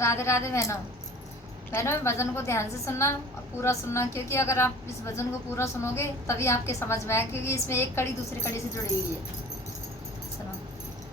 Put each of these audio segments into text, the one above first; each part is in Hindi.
राधे राधे बहनों। बहनों, भजन को ध्यान से सुनना और पूरा सुनना, क्योंकि अगर आप इस भजन को पूरा सुनोगे तभी आपके समझ में आए, क्योंकि इसमें एक कड़ी दूसरी कड़ी से जुड़ी हुई है। सुनो।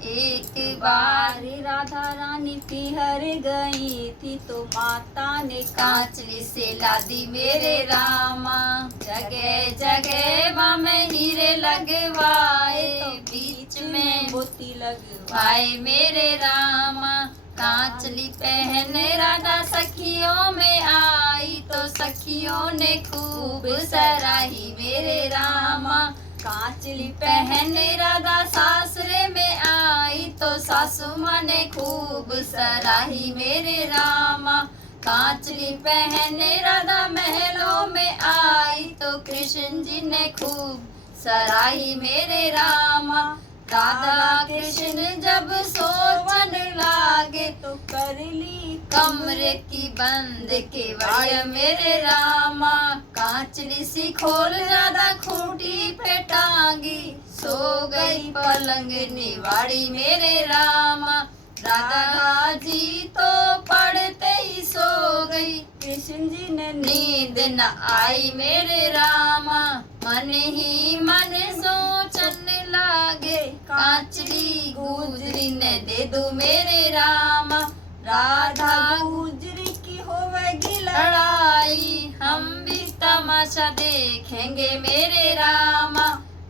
एक बार राधा रानी तिहर गई थी तो माता ने कांचली से लादी मेरे रामा, जगह जगह में हीरे लगवाए, तो बीच में मोती लगवाए मेरे रामा। कांचली पहन राधा सखियों में आई, तो सखियों ने खूब सराही मेरे रामा। कांचली पहन राधा सासरे में आई, तो सासू माँ ने खूब सराही मेरे रामा। कांचली पहन राधा महलों में आई, तो कृष्ण जी ने खूब सराही मेरे रामा। राधा कृष्ण जब सोवन लागे, तो कर ली कमरे की बंद केवड़िया मेरे रामा। कांचली सी खोल राधा खूंटी पे टांगी, सो गई पलंग निवाड़ी मेरे रामा। राधा जी तो पढ़ते ही सो गई, कृष्ण जी ने नींद न आई मेरे रामा। मन ही मन सोचन लागे, कांचली गुजरी ने दे दो मेरे रामा। राधा गुजरी की होवेगी लड़ाई, हम भी तमाशा देखेंगे मेरे रामा।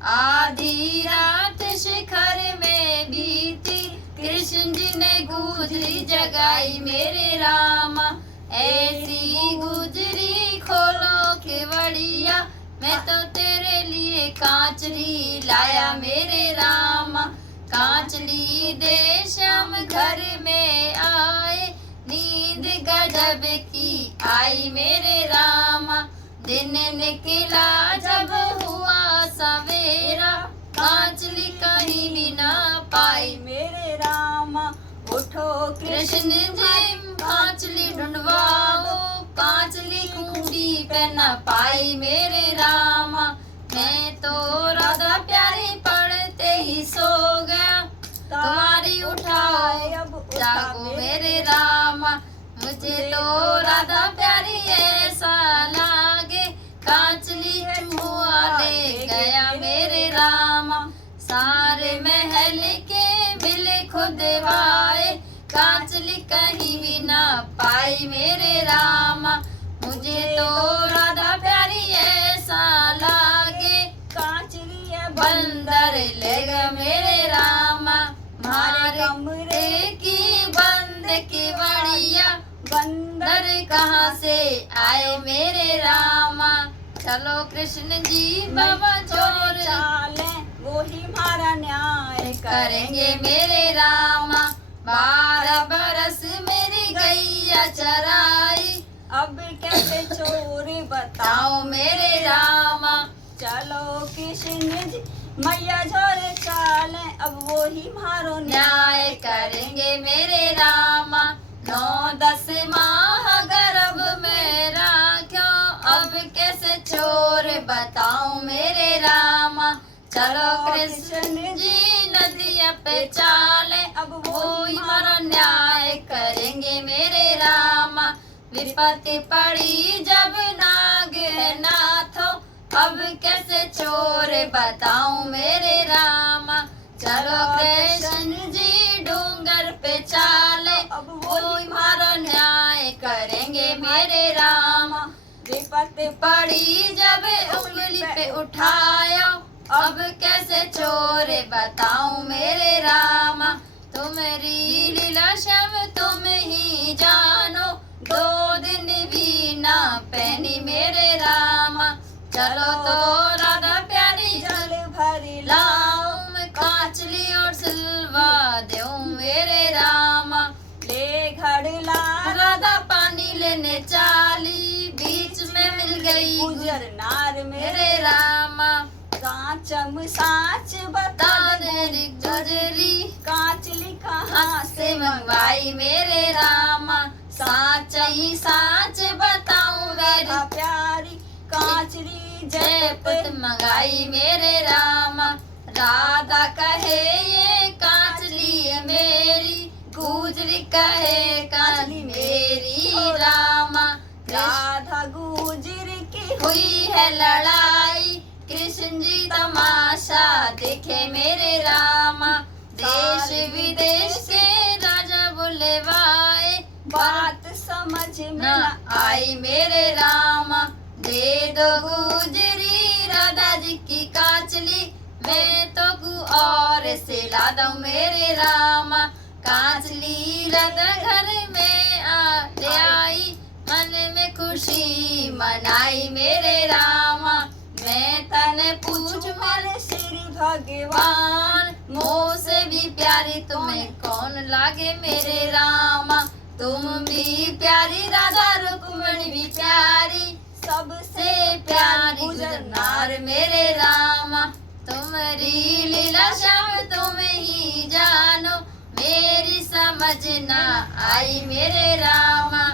आधी रात शिखर में बीती, कृष्ण जी ने गुजरी जगाई मेरे रामा। ऐसी गुजरी खोलो केवड़िया, मैं तो तेरे लिए कांचली लाया मेरे रामा। कांचली दे श्याम घर में आए, नींद गजब की आई मेरे रामा। दिन निकला जब हुआ सवेरा, कांचली कहीं भी ना पाई मेरे रामा। उठो कृष्ण जी कांचली ढूंढवाओ, कांचली खूंटी पे न पाई मेरे रामा। मैं तो राधा प्यारी पढ़ते ही सो गया, तुम्हारी उठाओ अब जागो मेरे रामा। मुझे तो राधा प्यारी ऐसा लागे, कांचली चुहुआ ले गया मेरे रामा। सारे महल के मिले खुदवाए, कांचली कहीं भी ना पाई मेरे रामा। मुझे तो राधा प्यारी ऐसा लागे, कांचली है बंदर ले गए मेरे रामा। हमारे कमरे की बंद की बड़िया, बंदर कहाँ से आए मेरे रामा। चलो कृष्ण जी बाबा चोर चाले वो ही हमारा न्याय करेंगे मेरे रामा। 12 बरस मेरी गैया चराई, अब कैसे चोर बताओ बताओ मेरे रामा। चलो कृष्ण जी मैया झोरे चाले, अब वो ही मारो न्याय करेंगे मेरे रामा। 9-10 माह गर्भ में राख्यो, अब कैसे चोर बताऊं मेरे रामा। चलो कृष्ण जी नदिया पे चाले, अब वो ही हमारा न्याय करेंगे मेरे रामा। विपत्ति पड़ी जब नाग है नाथो, अब कैसे चोर बताऊं मेरे रामा। चलो कृष्ण जी डूंगर पे चाले, अब वो ही हमारा न्याय करेंगे मेरे रामा। विपत्ति पड़ी जब उंगली पे उठायो, अब कैसे चोर बताऊं मेरे रामा। तुम्हारी लीला श्याम तुम ही जानो, 2 दिन भी ना पहनी मेरे रामा। चलो तो राधा प्यारी जल भरी लाऊं, मैं कांचली और सिलवा दूं मेरे रामा। ले घड़ला राधा पानी लेने चाली, बीच में मिल गई गुजर नार मेरे रामा। कांचम साच बता दादरी गुजरी कांचली कहाँ कहाँ से मंगवाई मेरे रामा। साच ही साच बताऊं मेरी राधा प्यारी कांचली जयपुर मंगाई मेरे रामा। राधा कहे ये कांचली है मेरी, गुजरी कहे कांचली मेरी। राधा गुजर की हुई है लड़ाई, कृष्ण जी तमाशा देखे मेरे रामा। देश विदेश के राजा बुलवाए, बात समझ में न आई मेरे रामा। दे दो गुजरी राधा जी की कांचली, मैं तो गु और से ला दूं मेरे रामा। कांचली राधा घर में ले आई, मन में खुशी मनाई मेरे रामा। मैं तने पूछ मेरे श्री भगवान भगवान, मोह से भी प्यारी तुम्हें कौन लागे मेरे रामा। तुम भी प्यारी राधा, रुक्मणी भी प्यारी, सबसे प्यारी गुजरनार मेरे रामा। तुम्हारी लीला श्याम तुम ही जानो, मेरी समझ ना आई मेरे रामा।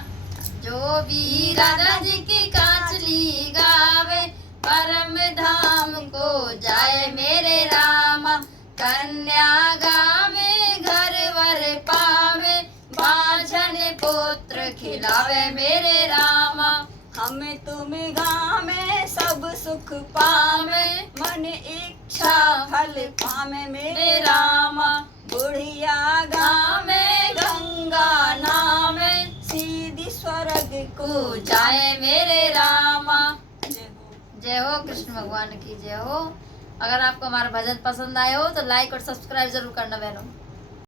जो भी राधा जी की कांचली गावे, परम धाम को जाए मेरे रामा। कन्या गावे घर वर पावे, बांझन पुत्र खिलावे मेरे रामा। हमें तुम गावे सब सुख पावे, मन इच्छा फल पावे मेरे मेरे रामा। बुढ़िया गावे गंगा नामे, सीधी स्वर्ग को को जाए मेरे रामा। जय हो। जय हो कृष्ण भगवान की जय हो। अगर आपको हमारा भजन पसंद आए हो तो लाइक और सब्सक्राइब जरूर करना बहनों।